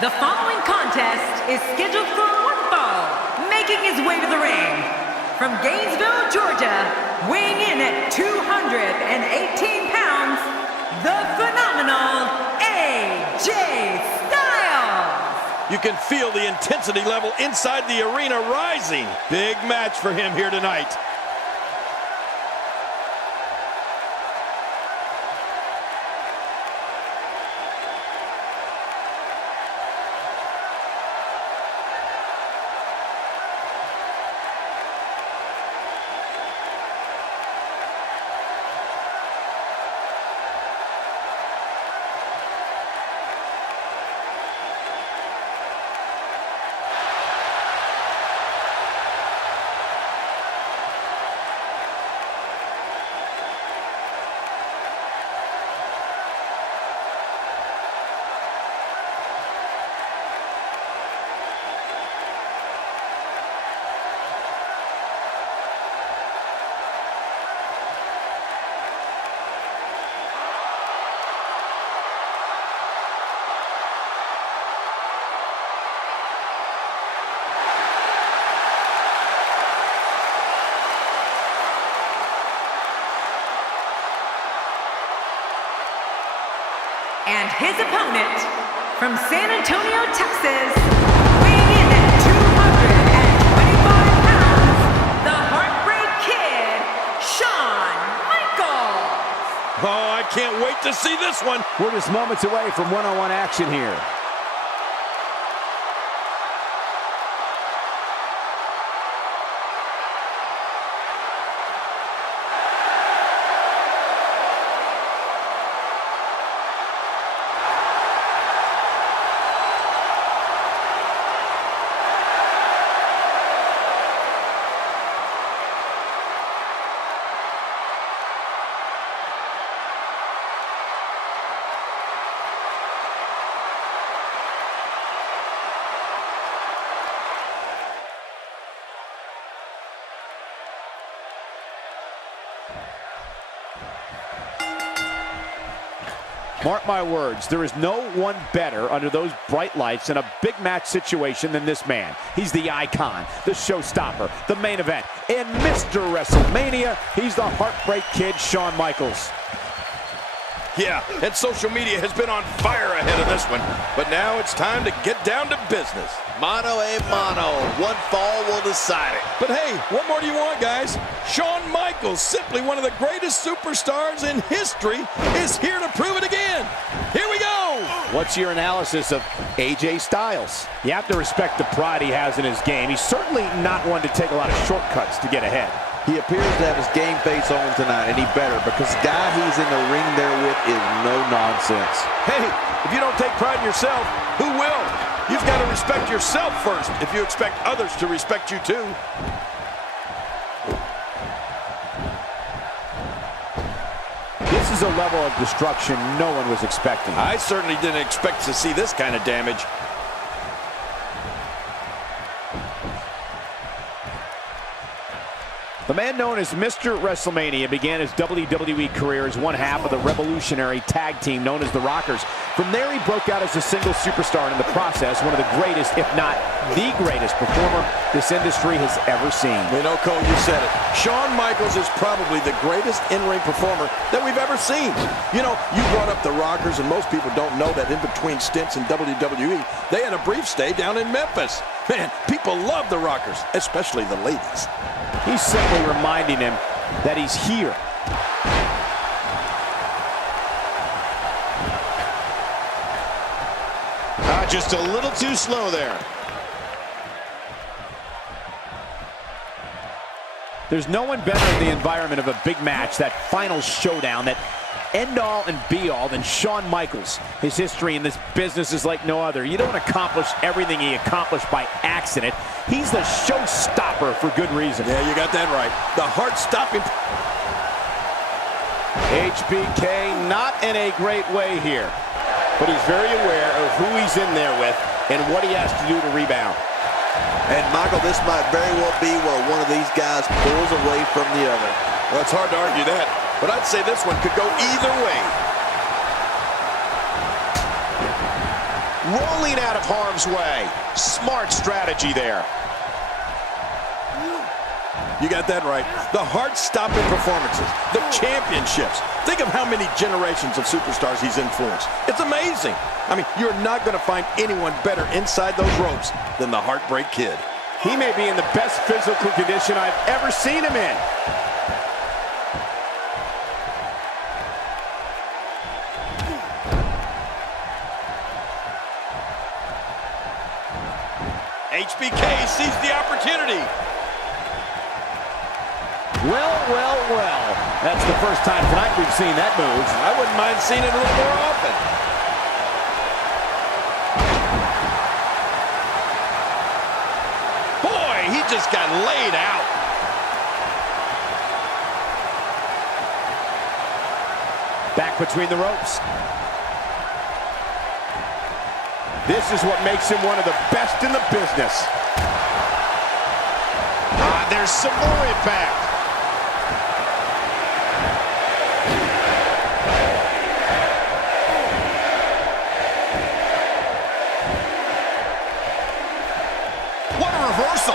The following contest is scheduled for one fall, making his way to the ring. From Gainesville, Georgia, weighing in at 218 pounds, the phenomenal AJ Styles. You can feel the intensity level inside the arena rising. Big match for him here tonight. And his opponent, from San Antonio, Texas, weighing in at 225 pounds, the Heartbreak Kid, Shawn Michaels. Oh, I can't wait to see this one. We're just moments away from one-on-one action here. Mark my words, there is no one better under those bright lights in a big match situation than this man. He's the icon, the showstopper, the main event, and Mr. WrestleMania, he's the Heartbreak Kid, Shawn Michaels. Yeah, and social media has been on fire ahead of this one. But now it's time to get down to business. Mano a mano. One fall will decide it. But hey, what more do you want, guys? Shawn Michaels, simply one of the greatest superstars in history, is here to prove it again. Here we go. What's your analysis of AJ Styles? You have to respect the pride he has in his game. He's certainly not one to take a lot of shortcuts to get ahead. He appears to have his game face on tonight, and he better, because the guy he's in the ring there with is no nonsense. Hey, if you don't take pride in yourself, who will? You've got to respect yourself first if you expect others to respect you too. This is a level of destruction no one was expecting. I certainly didn't expect to see this kind of damage. The man known as Mr. WrestleMania began his WWE career as one half of the revolutionary tag team known as the Rockers. From there, he broke out as a single superstar, and in the process, one of the greatest, if not the greatest performer this industry has ever seen. You know, Cole, you said it. Shawn Michaels is probably the greatest in-ring performer that we've ever seen. You know, you brought up the Rockers, and most people don't know that in between stints in WWE, they had a brief stay down in Memphis. Man, people love the Rockers, especially the ladies. He's simply reminding him that he's here. Just a little too slow there. There's no one better in the environment of a big match, that final showdown, that end-all and be-all than Shawn Michaels. His history in this business is like no other. You don't accomplish everything he accomplished by accident. He's the showstopper for good reason. Yeah, you got that right. The heart-stopping... HBK not in a great way here, but he's very aware of who he's in there with and what he has to do to rebound. And Michael, this might very well be where one of these guys pulls away from the other. Well, it's hard to argue that, but I'd say this one could go either way. rolling out of harm's way. Smart strategy there. You got that right. The heart-stopping performances, the championships. Think of how many generations of superstars he's influenced. It's amazing. I mean, you're not going to find anyone better inside those ropes than the Heartbreak Kid. He may be in the best physical condition I've ever seen him in. HBK sees the opportunity. Well, well, well. That's the first time tonight we've seen that move. I wouldn't mind seeing it a little more often. Boy, he just got laid out. Back between the ropes. This is what makes him one of the best in the business. There's some more impact. What a reversal.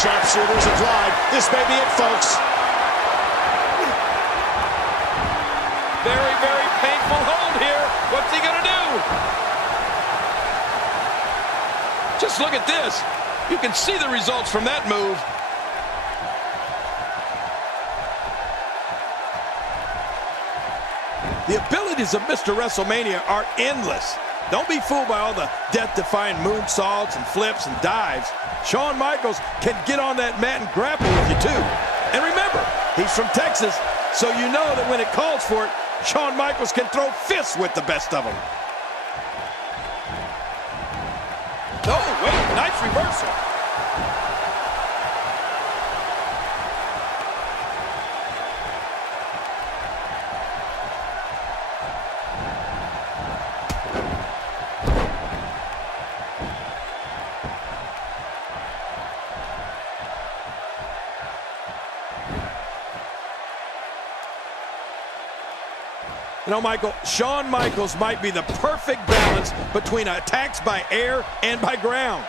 Sharpshooters applied. This may be it, folks. Very, very painful hold here. What's he gonna do? Just look at this. You can see the results from that move. The abilities of Mr. WrestleMania are endless. Don't be fooled by all the death-defying moonsaults and flips and dives. Shawn Michaels can get on that mat and grapple with you too. And remember, he's from Texas, so you know that when it calls for it, Shawn Michaels can throw fists with the best of them. Oh, wait, nice reversal. You know, Michael, Shawn Michaels might be the perfect balance between attacks by air and by ground.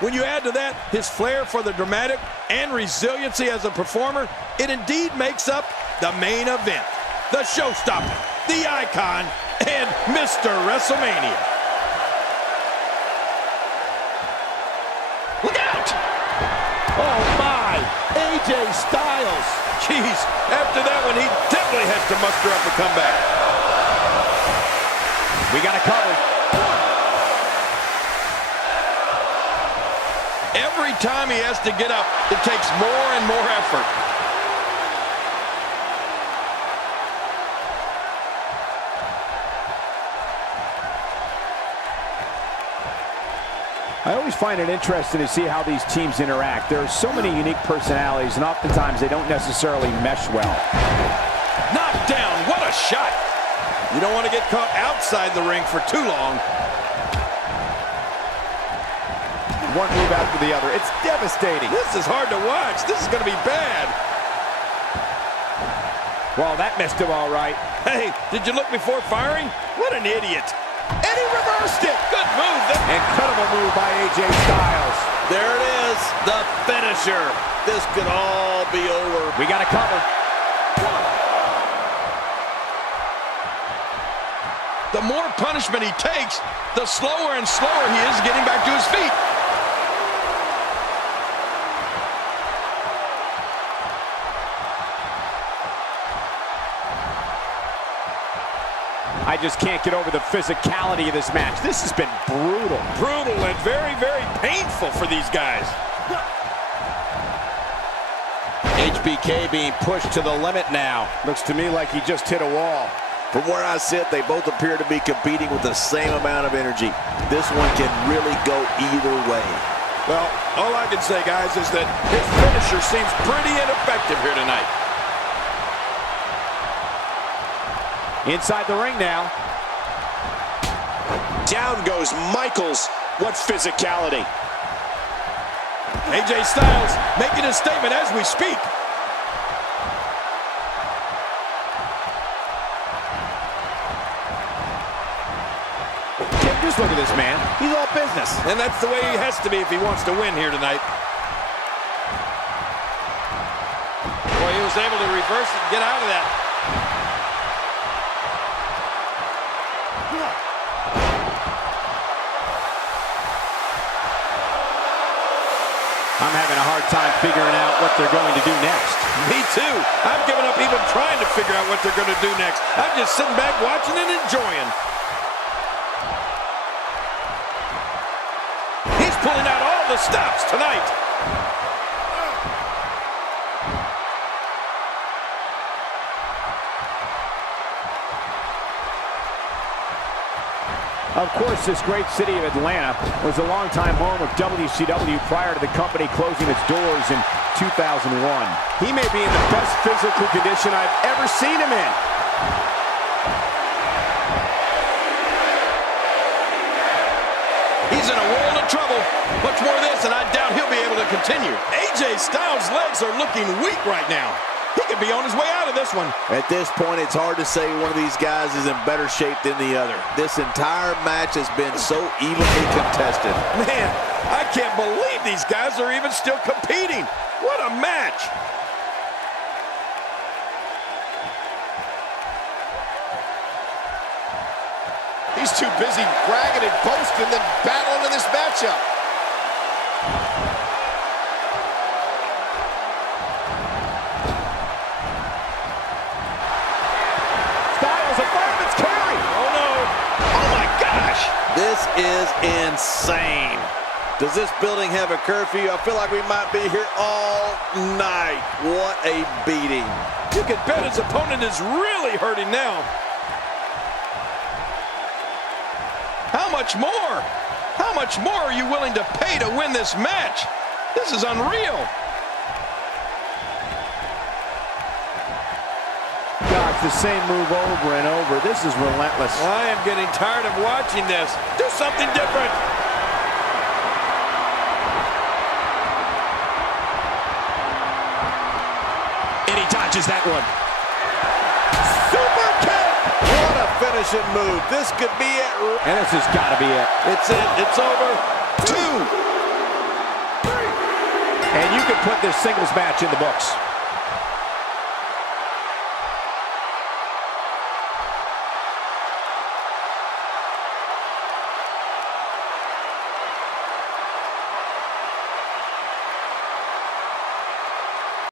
When you add to that his flair for the dramatic and resiliency as a performer, it indeed makes up the main event. The showstopper, the icon, and Mr. WrestleMania. Look out! Oh my! AJ Styles! Jeez, after that one, he definitely has to muster up a comeback. We got it covered. Every time he has to get up, it takes more and more effort. I always find it interesting to see how these teams interact. There are so many unique personalities, and oftentimes they don't necessarily mesh well. Knocked down, what a shot! You don't want to get caught outside the ring for too long. One move after the other. It's devastating. This is hard to watch. This is going to be bad. Well, that missed him all right. Hey, did you look before firing? What an idiot. And he reversed it. Good move. Incredible move by AJ Styles. There it is, the finisher. This could all be over. We got to cover. The more punishment he takes, the slower and slower he is getting back to his feet. I just can't get over the physicality of this match. This has been brutal. Brutal and very, very painful for these guys. HBK being pushed to the limit now. Looks to me like he just hit a wall. From where I sit, they both appear to be competing with the same amount of energy. This one can really go either way. Well, all I can say, guys, is that his finisher seems pretty ineffective here tonight. Inside the ring now. Down goes Michaels. What physicality. AJ Styles making a statement as we speak. Just look at this man. He's all business. And that's the way he has to be if he wants to win here tonight. Boy, he was able to reverse it and get out of that. I'm having a hard time figuring out what they're going to do next. Me too. I've given up even trying to figure out what they're going to do next. I'm just sitting back watching and enjoying. He's pulling out all the stops tonight. Of course, this great city of Atlanta was a longtime home of WCW prior to the company closing its doors in 2001. He may be in the best physical condition I've ever seen him in. He's in a world of trouble. Much more of this, and I doubt he'll be able to continue. AJ Styles' legs are looking weak right now. He could be on his way out of this one. At this point, it's hard to say one of these guys is in better shape than the other. This entire match has been so evenly contested. Man, I can't believe these guys are even still competing. What a match. He's too busy bragging and boasting than battling in this matchup. This is insane. Does this building have a curfew? I feel like we might be here all night. What a beating. You can bet his opponent is really hurting now. How much more? How much more are you willing to pay to win this match? This is unreal. God, the same move over and over. This is relentless. I am getting tired of watching this. Do something different. And he dodges that one. Super kick! What a finishing move. This could be it. And this has got to be it. It's it. It's over. 2. And you can put this singles match in the books.